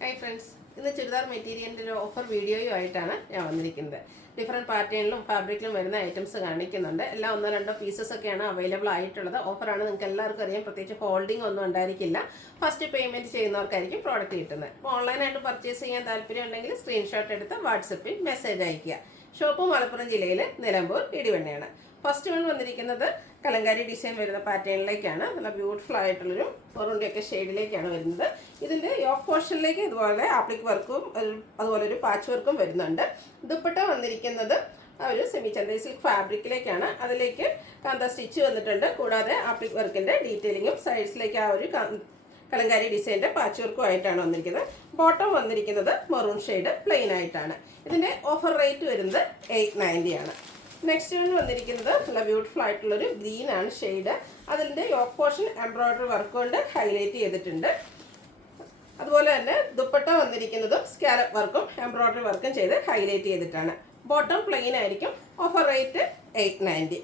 Hi friends, ഇന്ന് ചുരിദാർ മെറ്റീരിയലിൻ്റെ ഒരു ഓഫർ വീഡിയോയുമായിട്ടാണ് ഞാൻ വന്നിരിക്കുന്നത്. ഡിഫറെൻറ്റ് പാറ്റേണിലും ഫാബ്രിക്കിലും വരുന്ന ഐറ്റംസ് കാണിക്കുന്നുണ്ട്. എല്ലാം ഒന്നോ രണ്ടോ പീസസ് ഒക്കെയാണ് അവൈലബിൾ ആയിട്ടുള്ളത്. ഓഫറാണ്, നിങ്ങൾക്ക് എല്ലാവർക്കും അറിയാം. പ്രത്യേകിച്ച് ഹോൾഡിംഗ് ഒന്നും ഉണ്ടായിരിക്കില്ല. ഫസ്റ്റ് പേയ്മെൻറ്റ് ചെയ്യുന്നവർക്കായിരിക്കും പ്രോഡക്റ്റ് കിട്ടുന്നത്. അപ്പോൾ ഓൺലൈനായിട്ട് പർച്ചേസ് ചെയ്യാൻ താല്പര്യം ഉണ്ടെങ്കിൽ സ്ക്രീൻഷോട്ട് എടുത്ത് വാട്സപ്പിൽ മെസ്സേജ് അയയ്ക്കുക. ഷോപ്പ് മലപ്പുറം ജില്ലയിൽ നിലമ്പൂർ ഇടിവണ്ണയാണ്. ഫസ്റ്റ് വൺ വന്നിരിക്കുന്നത് കലങ്കാരി ഡിസൈൻ വരുന്ന പാറ്റേണിലേക്കാണ്. നല്ല ബ്യൂട്ടിഫുൾ ആയിട്ടുള്ളൊരു ഒറുണ്ടിയൊക്കെ ഷെയ്ഡിലേക്കാണ് വരുന്നത്. ഇതിൻ്റെ യോക്ക് പോർഷനിലേക്ക് ഇതുപോലെ ആപ്ലിക് വർക്കും അതുപോലെ ഒരു പാച്ച് വർക്കും വരുന്നുണ്ട്. ദുപ്പട്ട വന്നിരിക്കുന്നത് ഒരു സെമി ചന്ദേരി സിൽക്ക് ഫാബ്രിക്കിലേക്കാണ്. അതിലേക്ക് കാന്ത സ്റ്റിച്ച് വന്നിട്ടുണ്ട്. കൂടാതെ ആപ്ലിക് വർക്കിൻ്റെ ഡീറ്റെയിലിങ്ങും സൈഡ്സിലേക്ക് ആ ഒരു കലങ്കാരി ഡിസൈൻ്റെ പാച്ച് വർക്കും ആയിട്ടാണ് വന്നിരിക്കുന്നത്. ബോട്ടം വന്നിരിക്കുന്നത് മെറൂൺ ഷെയ്ഡ് പ്ലെയിൻ ആയിട്ടാണ്. ഇതിൻ്റെ ഓഫർ റേറ്റ് വരുന്നത് 890 ആണ്. നെക്സ്റ്റ് വൺ വന്നിരിക്കുന്നത് നല്ല ബ്യൂട്ടിഫുൾ ആയിട്ടുള്ളൊരു ഗ്രീൻ ആണ് ഷെയ്ഡ്. അതിൻ്റെ യോക്ക് പോർഷൻ എംബ്രോയ്ഡറി വർക്ക് കൊണ്ട് ഹൈലൈറ്റ് ചെയ്തിട്ടുണ്ട്. അതുപോലെ തന്നെ ദുപ്പട്ട വന്നിരിക്കുന്നതും സ്കാലപ്പ് വർക്കും എംബ്രോയ്ഡറി വർക്കും ചെയ്ത് ഹൈലൈറ്റ് ചെയ്തിട്ടാണ്. ബോട്ടം പ്ലെയിൻ ആയിരിക്കും. Offer rate 890.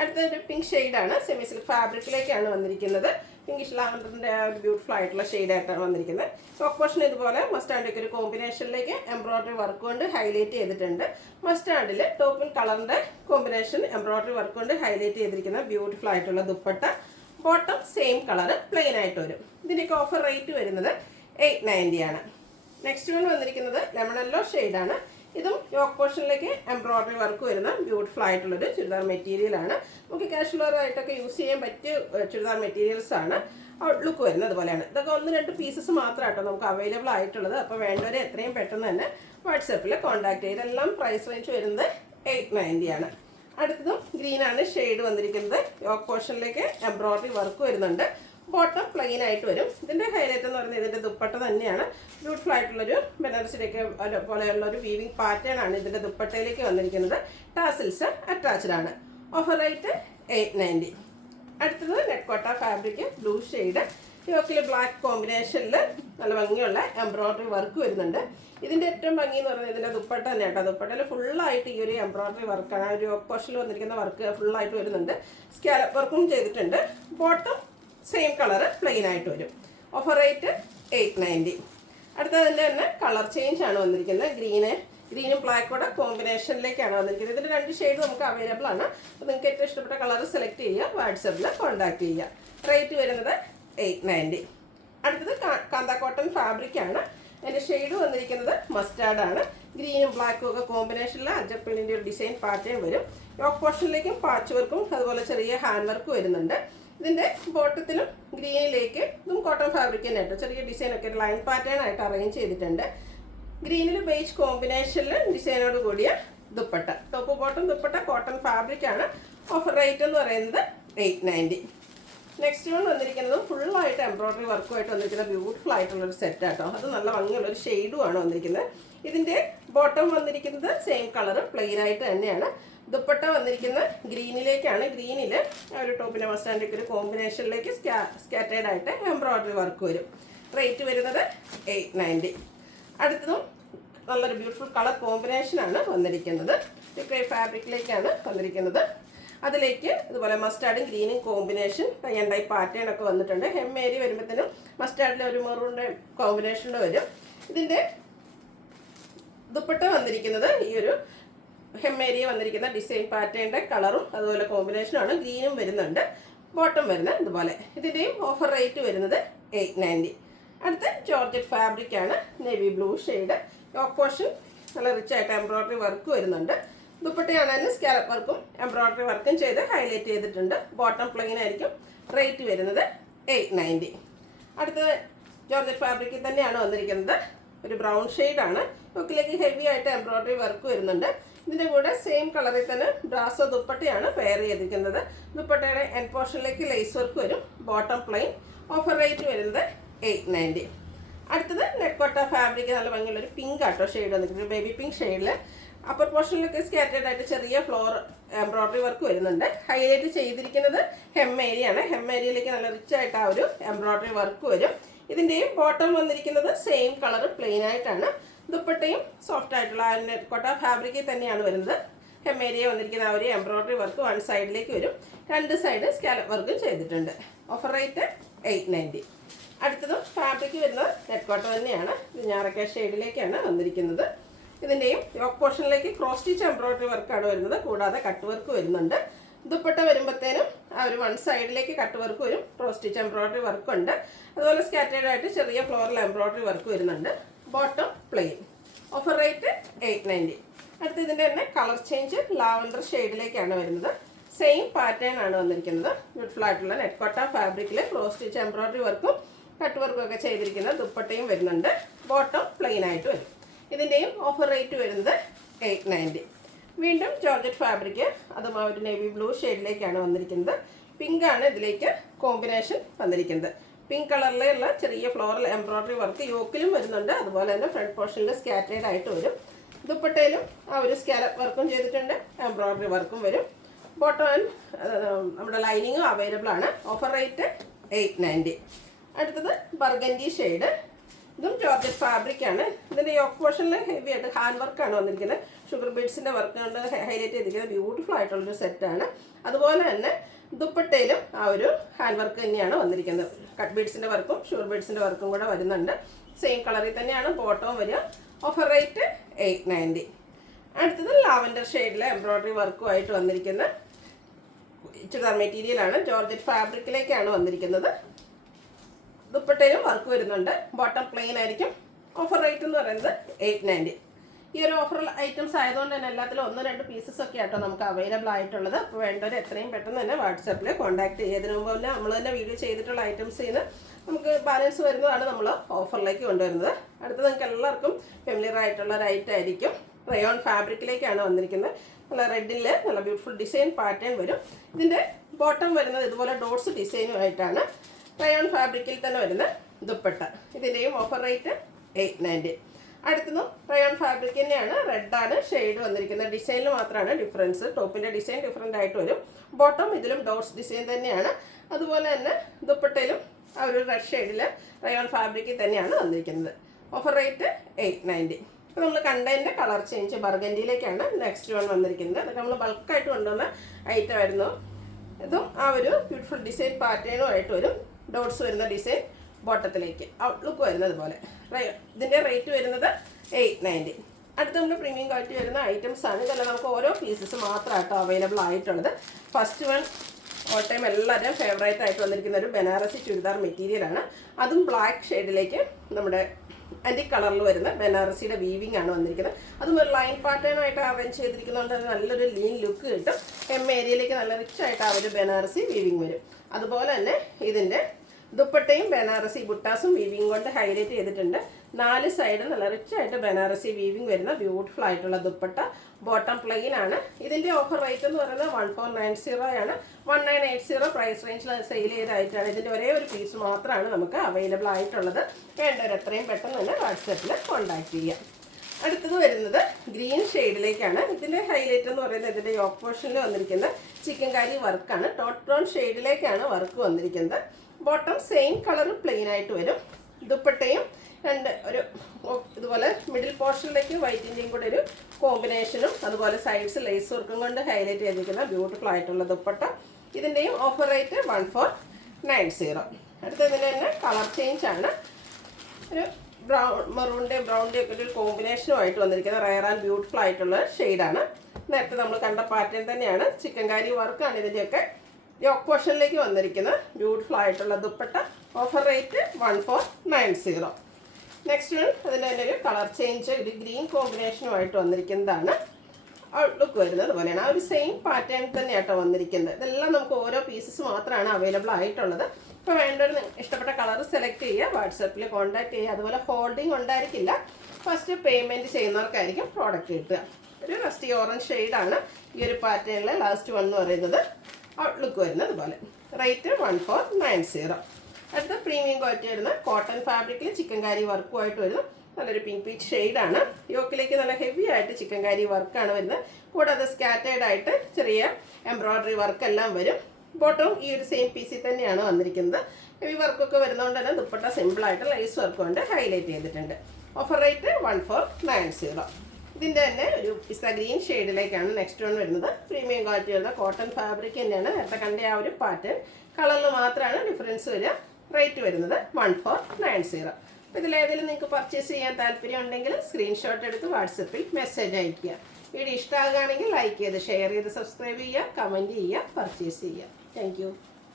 അടുത്തൊരു പിങ്ക് ഷെയ്ഡാണ്. സെമി സിൽക്ക് ഫാബ്രിക്കിലേക്കാണ് വന്നിരിക്കുന്നത്. പിങ്കിഷ് ലാവൻഡറിൻ്റെ ഒരു ബ്യൂട്ടിഫുൾ ആയിട്ടുള്ള ഷെയ്ഡായിട്ടാണ് വന്നിരിക്കുന്നത്. യോക്ക് പോർഷൻ ഇതുപോലെ മസ്റ്റാർഡിൻ്റെ ഒരു കോമ്പിനേഷനിലേക്ക് എംബ്രോയ്ഡറി വർക്ക് കൊണ്ട് ഹൈലൈറ്റ് ചെയ്തിട്ടുണ്ട്. മസ്റ്റാർഡിൽ ടോപ്പിൽ കളറിൻ്റെ കോമ്പിനേഷൻ എംബ്രോയ്ഡറി വർക്ക് കൊണ്ട് ഹൈലൈറ്റ് ചെയ്തിരിക്കുന്ന ബ്യൂട്ടിഫുൾ ആയിട്ടുള്ള dupatta. Bottom same colour plain ആയിട്ട് വരും. ഇതിൻ്റെയൊക്കെ ഓഫർ റേറ്റ് വരുന്നത് 890 ആണ്. നെക്സ്റ്റ് വൺ വന്നിരിക്കുന്നത് ലെമൺ യെല്ലോ ഷെയ്ഡാണ്. ഇതും യോക്ക് പോർഷനിലേക്ക് എംബ്രോയ്ഡറി വർക്ക് വരുന്ന ബ്യൂട്ടിഫുൾ ആയിട്ടുള്ളൊരു ചുരിദാർ മെറ്റീരിയലാണ്. നമുക്ക് കാഷ്വലറായിട്ടൊക്കെ യൂസ് ചെയ്യാൻ പറ്റിയ ചുരിദാർ മെറ്റീരിയൽസ് ആണ്. ലുക്ക് വരുന്നത് അതുപോലെയാണ്. ഇതൊക്കെ 1-2 പീസസ് മാത്രമായിട്ടോ നമുക്ക് അവൈലബിൾ ആയിട്ടുള്ളത്. അപ്പോൾ വേണ്ടവരെ എത്രയും പെട്ടെന്ന് തന്നെ വാട്സാപ്പിൽ കോൺടാക്ട് ചെയ്ത്. ഇതെല്ലാം പ്രൈസ് റേഞ്ച് വരുന്നത് 890 ആണ്. അടുത്തതും ഗ്രീനാണ് ഷെയ്ഡ് വന്നിരിക്കുന്നത്. യോക്ക് പോർഷനിലേക്ക് എംബ്രോയ്ഡറി വർക്ക് വരുന്നുണ്ട്. ബോട്ടം പ്ലെയിൻ ആയിട്ട് വരും. ഇതിൻ്റെ ഹൈലൈറ്റ് എന്ന് പറയുന്നത് ഇതിൻ്റെ ദുപ്പട്ട തന്നെയാണ്. ബ്യൂട്ടിഫുൾ ആയിട്ടുള്ളൊരു ബനാറസിലേക്ക് പോലെയുള്ളൊരു വീവിങ് പാറ്റേൺ ആണ് ഇതിൻ്റെ ദുപ്പട്ടയിലേക്ക് വന്നിരിക്കുന്നത്. ടാസിൽസ് അറ്റാച്ച്ഡ് ആണ്. Offer rate 890. അടുത്തത് നെറ്റ്കോട്ട ഫാബ്രിക് ബ്ലൂ ഷെയ്ഡ്. യോക്കിൽ ബ്ലാക്ക് കോമ്പിനേഷനിൽ നല്ല ഭംഗിയുള്ള എംബ്രോയ്ഡറി വർക്ക് വരുന്നുണ്ട്. ഇതിൻ്റെ ഏറ്റവും ഭംഗി എന്ന് പറയുന്നത് ഇതിൻ്റെ ദുപ്പട്ട തന്നെ കേട്ടോ. ദുപ്പട്ടയിൽ ഫുള്ളായിട്ട് ഈ ഒരു എംബ്രോയ്ഡറി വർക്കാണ്. ആ ഒരു യോക്ക് പോർഷനിൽ വന്നിരിക്കുന്ന വർക്ക് ഫുള്ളായിട്ട് വരുന്നുണ്ട്. സ്കാലപ്പ് വർക്കും ചെയ്തിട്ടുണ്ട്. ബോട്ടം സെയിം കളർ പ്ലെയിൻ ആയിട്ട് വരും. Offer rate 890. അടുത്തതിൻ്റെ തന്നെ കളർ ചേഞ്ച് ആണ് വന്നിരിക്കുന്നത്. ഗ്രീനും ബ്ലാക്കോടെ കോമ്പിനേഷനിലേക്കാണ് വന്നിരിക്കുന്നത്. ഇതിൻ്റെ 2 ഷെയ്ഡ് നമുക്ക് അവൈലബിൾ ആണ്. അപ്പോൾ നിങ്ങൾക്ക് ഏറ്റവും ഇഷ്ടപ്പെട്ട കളർ സെലക്ട് ചെയ്യുക, വാട്സപ്പിൽ കോൺടാക്ട് ചെയ്യുക. റേറ്റ് വരുന്നത് 890. അടുത്തത് കാന്ത കോട്ടൺ ഫാബ്രിക്കാണ്. അതിൻ്റെ ഷെയ്ഡ് വന്നിരിക്കുന്നത് മസ്റ്റാർഡാണ്. ഗ്രീനും ബ്ലാക്കും ഒക്കെ കോമ്പിനേഷനിൽ അജപ്പിളിൻ്റെ ഒരു ഡിസൈൻ പാറ്റേൺ വരും. യോക്ക് പോർഷനിലേക്കും പാച്ച് വർക്കും അതുപോലെ ചെറിയ ഹാൻഡ് വർക്ക് വരുന്നുണ്ട്. ഇതിൻ്റെ ബോട്ടത്തിലും ഗ്രീനിലേക്ക് ഇതും കോട്ടൺ ഫാബ്രിക് തന്നെ കേട്ടോ. ചെറിയ ഡിസൈനൊക്കെ ലൈൻ പാറ്റേൺ ആയിട്ട് അറേഞ്ച് ചെയ്തിട്ടുണ്ട്. ഗ്രീനിൽ ബേജ് കോമ്പിനേഷനിൽ ഡിസൈനോട് കൂടിയ dupatta. Top bottom dupatta cotton ഫാബ്രിക്കാണ്. ഓഫർ റേറ്റ് എന്ന് പറയുന്നത് 890. നെക്സ്റ്റ് വൺ വന്നിരിക്കുന്നതും ഫുള്ളായിട്ട് എംബ്രോയ്ഡറി വർക്കുമായിട്ട് വന്നിരിക്കുന്ന ബ്യൂട്ടിഫുൾ ആയിട്ടുള്ളൊരു സെറ്റ് ആട്ടോ. അത് നല്ല ഭംഗിയുള്ളൊരു ഷെയ്ഡുമാണ് വന്നിരിക്കുന്നത്. ഇതിൻ്റെ ബോട്ടം വന്നിരിക്കുന്നത് സെയിം കളർ പ്ലെയിൻ ആയിട്ട് തന്നെയാണ്. ദുപ്പട്ട വന്നിരിക്കുന്ന ഗ്രീനിലേക്കാണ്. ഗ്രീനിൽ ഒരു ടോപ്പിൻ്റെ മസ്റ്റാൻഡിൻ്റെ ഒരു കോമ്പിനേഷനിലേക്ക് സ്കാറ്റേഡ് ആയിട്ട് എംബ്രോയ്ഡറി വർക്ക് വരും. റേറ്റ് വരുന്നത് 890. അടുത്തതും നല്ലൊരു ബ്യൂട്ടിഫുൾ കളർ കോമ്പിനേഷനാണ് വന്നിരിക്കുന്നത്. ഡിക്രേ ഫാബ്രിക്കിലേക്കാണ് വന്നിരിക്കുന്നത്. അതിലേക്ക് ഇതുപോലെ മസ്റ്റാർഡും ഗ്രീനും കോമ്പിനേഷൻ ടൈ പാറ്റേൺ ഒക്കെ വന്നിട്ടുണ്ട്. ഹെം ഏരിയ വരുമ്പോഴത്തേനും മസ്റ്റാർഡിലെ ഒരു മെറൂണിൻ്റെ കോമ്പിനേഷനിൽ വരും. ഇതിൻ്റെ ദുപ്പട്ട വന്നിരിക്കുന്നത് ഈ ഒരു ഹെം ഏരിയ വന്നിരിക്കുന്ന ഡിസൈൻ പാറ്റേണിൻ്റെ കളറും അതുപോലെ കോമ്പിനേഷനാണ്. ഗ്രീനും വരുന്നുണ്ട്. ബോട്ടം വരുന്നത് ഇതുപോലെ. ഇതിൻ്റെയും ഓഫർ റേറ്റ് വരുന്നത് 890. അടുത്ത ജോർജറ്റ് ഫാബ്രിക്കാണ്. Navy blue shade. Yoke portion നല്ല റിച്ച് ആയിട്ട് എംബ്രോയ്ഡറി വർക്ക് വരുന്നുണ്ട്. ദുപ്പട്ടയാണെങ്കിലും സ്കാലപ്പ് വർക്കും എംബ്രോയ്ഡറി വർക്കും ചെയ്ത് ഹൈലൈറ്റ് ചെയ്തിട്ടുണ്ട്. ബോട്ടം പ്ലെയിൻ ആയിരിക്കും. റേറ്റ് വരുന്നത് 890. അടുത്തത് ജോർജറ്റ് ഫാബ്രിക്കിൽ തന്നെയാണ് വന്നിരിക്കുന്നത്. ഒരു ബ്രൗൺ ഷെയ്ഡാണ്. യോക്കിലേക്ക് ഹെവി ആയിട്ട് എംബ്രോയ്ഡറി വർക്ക് വരുന്നുണ്ട്. ഇതിൻ്റെ കൂടെ സെയിം കളറിൽ തന്നെ ബ്രാസോ ദുപ്പട്ടയാണ് പെയർ ചെയ്തിരിക്കുന്നത്. ദുപ്പട്ടയുടെ എൻഡ് പോർഷനിലേക്ക് ലേസ് വർക്ക് വരും. Bottom plain. ഓഫർ റേറ്റ് വരുന്നത് 890. അടുത്തത് നെറ്റ്കോട്ട ഫാബ്രിക് നല്ല ഭംഗിയുള്ളൊരു പിങ്ക് ആട്ടോ ഷെയ്ഡ് വന്നിരിക്കുന്നത്. ബേബി പിങ്ക് ഷെയ്ഡിൽ അപ്പർ പോർഷനിലൊക്കെ സ്കാറ്റേഡ് ആയിട്ട് ചെറിയ ഫ്ലോർ എംബ്രോയ്ഡറി വർക്ക് വരുന്നുണ്ട്. ഹൈലൈറ്റ് ചെയ്തിരിക്കുന്നത് ഹെം ഏരിയ ആണ്. ഹെം ഏരിയയിലേക്ക് നല്ല റിച്ച് ആയിട്ട് ആ ഒരു എംബ്രോയ്ഡറി വർക്ക് വരും. ഇതിൻ്റെയും ബോട്ടം വന്നിരിക്കുന്നത് സെയിം കളർ പ്ലെയിൻ ആയിട്ടാണ്. ദുപ്പട്ടയും സോഫ്റ്റ് ആയിട്ടുള്ള നെറ്റ്കോട്ട ഫാബ്രിക്കിൽ തന്നെയാണ് വരുന്നത്. ഹെം ഏരിയ വന്നിരിക്കുന്ന ആ ഒരു എംബ്രോയ്ഡറി വർക്ക് 1 സൈഡിലേക്ക് വരും. 2 സൈഡ് സ്കാലപ്പ് വർക്കും ചെയ്തിട്ടുണ്ട്. Offer rate 890. അടുത്തതും ഫാബ്രിക് വരുന്നത് നെറ്റ്കോട്ട തന്നെയാണ്. ഞാറക്ക ഷെയ്ഡിലേക്കാണ് വന്നിരിക്കുന്നത്. ഇതിൻ്റെയും യോക്ക് പോർഷനിലേക്ക് ക്രോസ് സ്റ്റിച്ച് എംബ്രോയിഡറി വർക്കാണ് വരുന്നത്. കൂടാതെ കട്ട് വർക്ക് വരുന്നുണ്ട്. ദുപ്പട്ട വരുമ്പോഴത്തേനും ആ ഒരു വൺ സൈഡിലേക്ക് കട്ട് വർക്ക് വരും, ക്രോസ് സ്റ്റിച്ച് എംബ്രോയിഡറി വർക്കുണ്ട്. അതുപോലെ സ്കാറ്റേർഡ് ആയിട്ട് ചെറിയ ഫ്ലോറൽ എംബ്രോയിഡറി വർക്ക് വരുന്നുണ്ട്. Bottom plain. Offer rate 890. അടുത്ത ഇതിൻ്റെ തന്നെ കളർ ചേഞ്ച് ലാവൻഡർ ഷെയ്ഡിലേക്കാണ് വരുന്നത്. സെയിം പാറ്റേൺ ആണ് വന്നിരിക്കുന്നത്. ബ്യൂട്ടിഫുൾ ആയിട്ടുള്ള നെറ്റ്കോട്ട ഫാബ്രിക്കിൽ ക്രോസ് സ്റ്റിച്ച് എംബ്രോയിഡറി വർക്കും കട്ട് വർക്കും ഒക്കെ ചെയ്തിരിക്കുന്ന ദുപ്പട്ടയും വരുന്നുണ്ട്. ബോട്ടം പ്ലെയിൻ ആയിട്ട് വരും. ഇതിൻ്റെയും ഓഫർ റേറ്റ് വരുന്നത് 890. വീണ്ടും ജോർജറ്റ് ഫാബ്രിക്, അതും ആ ഒരു നേവി ബ്ലൂ ഷെയ്ഡിലേക്കാണ് വന്നിരിക്കുന്നത്. പിങ്ക് ആണ് ഇതിലേക്ക് കോമ്പിനേഷൻ വന്നിരിക്കുന്നത്. പിങ്ക് കളറിലുള്ള ചെറിയ ഫ്ലോറൽ എംബ്രോയിഡറി വർക്ക് യോക്കിലും വരുന്നുണ്ട്. അതുപോലെ തന്നെ ഫ്രണ്ട് പോർഷനിൽ സ്കാറ്റേർഡ് ആയിട്ട് വരും. ദുപ്പട്ടയിലും ആ ഒരു സ്കാലപ്പ് വർക്കും ചെയ്തിട്ടുണ്ട്, എംബ്രോയിഡറി വർക്കും വരും. ബോട്ടം ആൻഡ് നമ്മുടെ ലൈനിങ്ങും അവൈലബിൾ ആണ്. Offer rate 890. അടുത്തത് ബർഗൻഡി ഷെയ്ഡ്. ഇതും ജോർജറ്റ് ഫാബ്രിക് ആണ്. ഇതിൻ്റെ യോക്ക് പോർഷനിൽ ഹെവി ആയിട്ട് ഹാൻഡ് വർക്കാണ് വന്നിരിക്കുന്നത്. ഷുഗർ ബീഡ്സിൻ്റെ വർക്ക് കൊണ്ട് ഹൈലൈറ്റ് ചെയ്തിരിക്കുന്നത് ബ്യൂട്ടിഫുൾ ആയിട്ടുള്ളൊരു സെറ്റാണ്. അതുപോലെ തന്നെ ദുപ്പട്ടയിലും ആ ഒരു ഹാൻഡ് വർക്ക് തന്നെയാണ് വന്നിരിക്കുന്നത്. കട്ട് ബീഡ്സിൻ്റെ വർക്കും ഷുഗർ ബീഡ്സിൻ്റെ വർക്കും കൂടെ വരുന്നുണ്ട്. സെയിം കളറിൽ തന്നെയാണ് ബോട്ടവും വരിക. Offer rate 890. അടുത്തത് ലാവൻഡർ ഷെയ്ഡിലെ എംബ്രോയിഡറി വർക്കുമായിട്ട് വന്നിരിക്കുന്ന ചുരിദാർ മെറ്റീരിയലാണ്. ജോർജറ്റ് ഫാബ്രിക്കിലേക്കാണ് വന്നിരിക്കുന്നത്. ദുപ്പട്ടയിലും വർക്ക് വരുന്നുണ്ട്. ബോട്ടം പ്ലെയിൻ ആയിരിക്കും. ഓഫർ റേറ്റ് എന്ന് പറയുന്നത് 890. ഈ ഒരു ഓഫർ ഐറ്റംസ് ആയതുകൊണ്ട് തന്നെ എല്ലാത്തിലും 1-2 പീസസ് ഒക്കെ ആട്ടോ നമുക്ക് അവൈലബിൾ ആയിട്ടുള്ളത്. അപ്പോൾ വേണ്ടവർ എത്രയും പെട്ടെന്ന് തന്നെ വാട്സാപ്പിൽ കോൺടാക്ട് ചെയ്യുന്നതിന് മുമ്പ് തന്നെ നമ്മൾ തന്നെ വീഡിയോ ചെയ്തിട്ടുള്ള ഐറ്റംസിൽ നിന്ന് നമുക്ക് ബാലൻസ് വരുന്നതാണ് നമ്മൾ ഓഫറിലേക്ക് കൊണ്ടുവരുന്നത്. അടുത്ത് നിങ്ങൾക്ക് എല്ലാവർക്കും ഫെമിലിയർ ആയിട്ടുള്ള ഒരു ഐറ്റം ആയിരിക്കും. റയോൺ ഫാബ്രിക്കിലേക്കാണ് വന്നിരിക്കുന്നത്. നല്ല റെഡിൽ നല്ല ബ്യൂട്ടിഫുൾ ഡിസൈൻ പാറ്റേൺ വരും. ഇതിൻ്റെ ബോട്ടം വരുന്നത് ഇതുപോലെ ഡോട്ട്സ് ഡിസൈനുമായിട്ടാണ്. റയോൺ ഫാബ്രിക്കിൽ തന്നെ വരുന്ന ദുപ്പട്ട. ഇതിൻ്റെയും ഓഫർ റേറ്റ് 890. അടുത്തതും റയോൺ ഫാബ്രിക് തന്നെയാണ്. റെഡാണ് ഷെയ്ഡ് വന്നിരിക്കുന്നത്. ഡിസൈനിൽ മാത്രമാണ് ഡിഫറൻസ്. ടോപ്പിൻ്റെ ഡിസൈൻ ഡിഫറെൻ്റ് ആയിട്ട് വരും. ബോട്ടം ഇതിലും ഡോട്ട്സ് ഡിസൈൻ തന്നെയാണ്. അതുപോലെ തന്നെ ദുപ്പട്ടയിലും ആ ഒരു റെഡ് ഷെയ്ഡിൽ റയോൺ ഫാബ്രിക്കിൽ തന്നെയാണ് വന്നിരിക്കുന്നത്. Offer rate 890. ഇപ്പോൾ നമ്മൾ കണ്ടതിൻ്റെ കളർ ചേഞ്ച് ബർഗൻഡിയിലേക്കാണ് നെക്സ്റ്റ് വൺ വന്നിരിക്കുന്നത്. അതൊക്കെ നമ്മൾ ബൾക്കായിട്ട് കൊണ്ടുവന്ന ഐറ്റം ആയിരുന്നു. ഇതും ആ ഒരു ബ്യൂട്ടിഫുൾ ഡിസൈൻ പാറ്റേണും ആയിട്ട് വരും. ഡോട്ട്സ് വരുന്ന ഡിസൈൻ ബോട്ടത്തിലേക്ക് ഔട്ട്ലുക്ക് വരുന്നത് പോലെ. ഇതിൻ്റെ റേറ്റ് വരുന്നത് 890. അടുത്ത് നമ്മൾ പ്രീമിയം ക്വാളിറ്റി വരുന്ന ഐറ്റംസ് ആണ്. ഇതെല്ലാം നമുക്ക് ഓരോ പീസസ് മാത്രമായിട്ടോ അവൈലബിൾ ആയിട്ടുള്ളത്. ഫസ്റ്റ് വൺ ഓൾ ടൈം എല്ലാവരും ഫേവറേറ്റ് ആയിട്ട് വന്നിരിക്കുന്ന ഒരു ബനാറസി ചുരിദാർ മെറ്റീരിയലാണ്. അതും ബ്ലാക്ക് ഷെയ്ഡിലേക്ക് നമ്മുടെ ആൻറ്റിക് കളറിൽ വരുന്ന ബനാറസിയുടെ വീവിംഗ് ആണ് വന്നിരിക്കുന്നത്. അതും ഒരു ലൈൻ പാറ്റേണായിട്ട് അറേഞ്ച് ചെയ്തിരിക്കുന്നതുകൊണ്ട് നല്ലൊരു ലീൻ ലുക്ക് കിട്ടും. എരിയയിലേക്ക് നല്ല റിച്ച് ആയിട്ട് ആ ഒരു ബനാറസി വീവിംഗ് വരും. അതുപോലെ തന്നെ ഇതിൻ്റെ ദുപ്പട്ടയും ബനാറസി ബുട്ടാസും വീവിംഗ് കൊണ്ട് ഹൈലൈറ്റ് ചെയ്തിട്ടുണ്ട്. 4 സൈഡും നല്ല റിച്ച് ആയിട്ട് ബനാറസി വീവിംഗ് വരുന്ന ബ്യൂട്ടിഫുൾ ആയിട്ടുള്ള ദുപ്പട്ട. ബോട്ടം പ്ലെയിൻ ആണ്. ഇതിൻ്റെ ഓഫർ റേറ്റ് എന്ന് പറയുന്നത് 1490 ആണ്. 1980 പ്രൈസ് റേഞ്ചിൽ സെയിൽ ചെയ്തായിട്ടാണ്. ഇതിൻ്റെ ഒരേ ഒരു പീസ് മാത്രമാണ് നമുക്ക് അവൈലബിൾ ആയിട്ടുള്ളത്. വേണ്ടവർ എത്രയും പെട്ടെന്ന് തന്നെ വാട്സാപ്പിൽ കോൺടാക്ട് ചെയ്യാം. അടുത്തത് വരുന്നത് ഗ്രീൻ ഷെയ്ഡിലേക്കാണ്. ഇതിൻ്റെ ഹൈലൈറ്റ് എന്ന് പറയുന്നത് ഇതിൻ്റെ യോക്ക് പോർഷനിൽ വന്നിരിക്കുന്ന ചിക്കൻ കാരി വർക്കാണ്. ടോൺ ഷെയ്ഡിലേക്കാണ് വർക്ക് വന്നിരിക്കുന്നത്. ബോട്ടം സെയിം കളർ പ്ലെയിൻ ആയിട്ട് വരും. ദുപ്പട്ടയും ഒരു ഇതുപോലെ മിഡിൽ പോർഷനിലേക്ക് വൈറ്റിൻ്റെയും കൂടെ ഒരു കോമ്പിനേഷനും അതുപോലെ സൈഡ്സ് ലേസ് വർക്കും കൊണ്ട് ഹൈലൈറ്റ് ചെയ്തിരിക്കുന്ന ബ്യൂട്ടിഫുൾ ആയിട്ടുള്ള ദുപ്പട്ട. ഇതിൻ്റെയും ഓഫർ റേറ്റ് 1490. അടുത്തതിൻ്റെ തന്നെ കളർ ചേഞ്ച് ആണ്. ഒരു മെറൂണിൻ്റെയും ബ്രൗണിൻ്റെയും ഒക്കെ ഒരു കോമ്പിനേഷനുമായിട്ട് വന്നിരിക്കുന്ന റയർ ആൻഡ് ബ്യൂട്ടിഫുൾ ആയിട്ടുള്ള ഷെയ്ഡാണ്. നേരത്തെ നമ്മൾ കണ്ട പാറ്റേൺ തന്നെയാണ്. ചിക്കൻ കാരി വർക്കാണ് ഇതിൻ്റെയൊക്കെ യോക്ക് പോർഷനിലേക്ക് വന്നിരിക്കുന്ന ബ്യൂട്ടിഫുൾ ആയിട്ടുള്ള dupatta. Offer rate 1490. Next one അതിൻ്റെ തന്നെ ഒരു കളർ ചേഞ്ച് ഒരു ഗ്രീൻ കോമ്പിനേഷനുമായിട്ട് വന്നിരിക്കുന്നതാണ്. ഔട്ട്ലുക്ക് വരുന്നത് പോലെയാണ്. ആ ഒരു സെയിം പാറ്റേൺ തന്നെയാട്ടോ വന്നിരിക്കുന്നത്. ഇതെല്ലാം നമുക്ക് ഓരോ പീസസ് മാത്രമാണ് അവൈലബിൾ ആയിട്ടുള്ളത്. ഇപ്പോൾ വേണ്ടൊരു ഇഷ്ടപ്പെട്ട കളർ സെലക്ട് ചെയ്യുക, വാട്സാപ്പിൽ കോൺടാക്ട് ചെയ്യുക. അതുപോലെ ഹോൾഡിംഗ് ഉണ്ടായിരിക്കില്ല. ഫസ്റ്റ് പേയ്മെൻറ്റ് ചെയ്യുന്നവർക്കായിരിക്കും പ്രോഡക്റ്റ് കിട്ടുക. ഒരു റസ്റ്റി ഓറഞ്ച് ഷെയ്ഡാണ് ഈ ഒരു പാറ്റേണിൽ ലാസ്റ്റ് വൺ എന്ന് പറയുന്നത്. ഔട്ട്ലുക്ക് വരുന്നത് പോലെ. റേറ്റ് 1490. അടുത്ത പ്രീമിയം ക്വാളിറ്റി വരുന്ന കോട്ടൺ ഫാബ്രിക്കിൽ ചിക്കൻ കാരി വർക്കുമായിട്ട് വരുന്നു. നല്ലൊരു പിങ്ക് പീച്ച് ഷെയ്ഡാണ്. യോക്കിലേക്ക് നല്ല ഹെവി ആയിട്ട് ചിക്കൻ കാരി വർക്കാണ് വരുന്നത്. കൂടാതെ സ്കാറ്റേർഡ് ആയിട്ട് ചെറിയ എംബ്രോയിഡറി വർക്കെല്ലാം വരും. ബോട്ടവും ഈ ഒരു സെയിം പീസിൽ തന്നെയാണ് വന്നിരിക്കുന്നത്. ഹെവി വർക്കൊക്കെ വരുന്നതുകൊണ്ട് തന്നെ ദുപ്പട്ട സിമ്പിളായിട്ട് ലൈസ് വർക്ക് കൊണ്ട് ഹൈലൈറ്റ് ചെയ്തിട്ടുണ്ട്. Offer rate 1490. ഇതിൻ്റെ തന്നെ ഒരു പിസ്ത ഗ്രീൻ ഷെയ്ഡിലേക്കാണ് നെക്സ്റ്റ് വൺ വരുന്നത്. പ്രീമിയം ക്വാളിറ്റി വരുന്ന കോട്ടൺ ഫാബ്രിക് തന്നെയാണ്. നേരത്തെ കണ്ട ആ ഒരു പാറ്റേൺ കളറിൽ മാത്രമാണ് ഡിഫറൻസ് വരിക. റേറ്റ് വരുന്നത് 1490. ഇതിലേതെങ്കിലും നിങ്ങൾക്ക് പർച്ചേസ് ചെയ്യാൻ താല്പര്യം ഉണ്ടെങ്കിൽ സ്ക്രീൻഷോട്ട് എടുത്ത് വാട്സപ്പിൽ മെസ്സേജ് അയയ്ക്കുക. വീഡിയോ ഇഷ്ടമാകുകയാണെങ്കിൽ ലൈക്ക് ചെയ്ത് ഷെയർ ചെയ്ത് സബ്സ്ക്രൈബ് ചെയ്യുക, കമൻറ്റ് ചെയ്യുക, പർച്ചേസ് ചെയ്യുക. താങ്ക്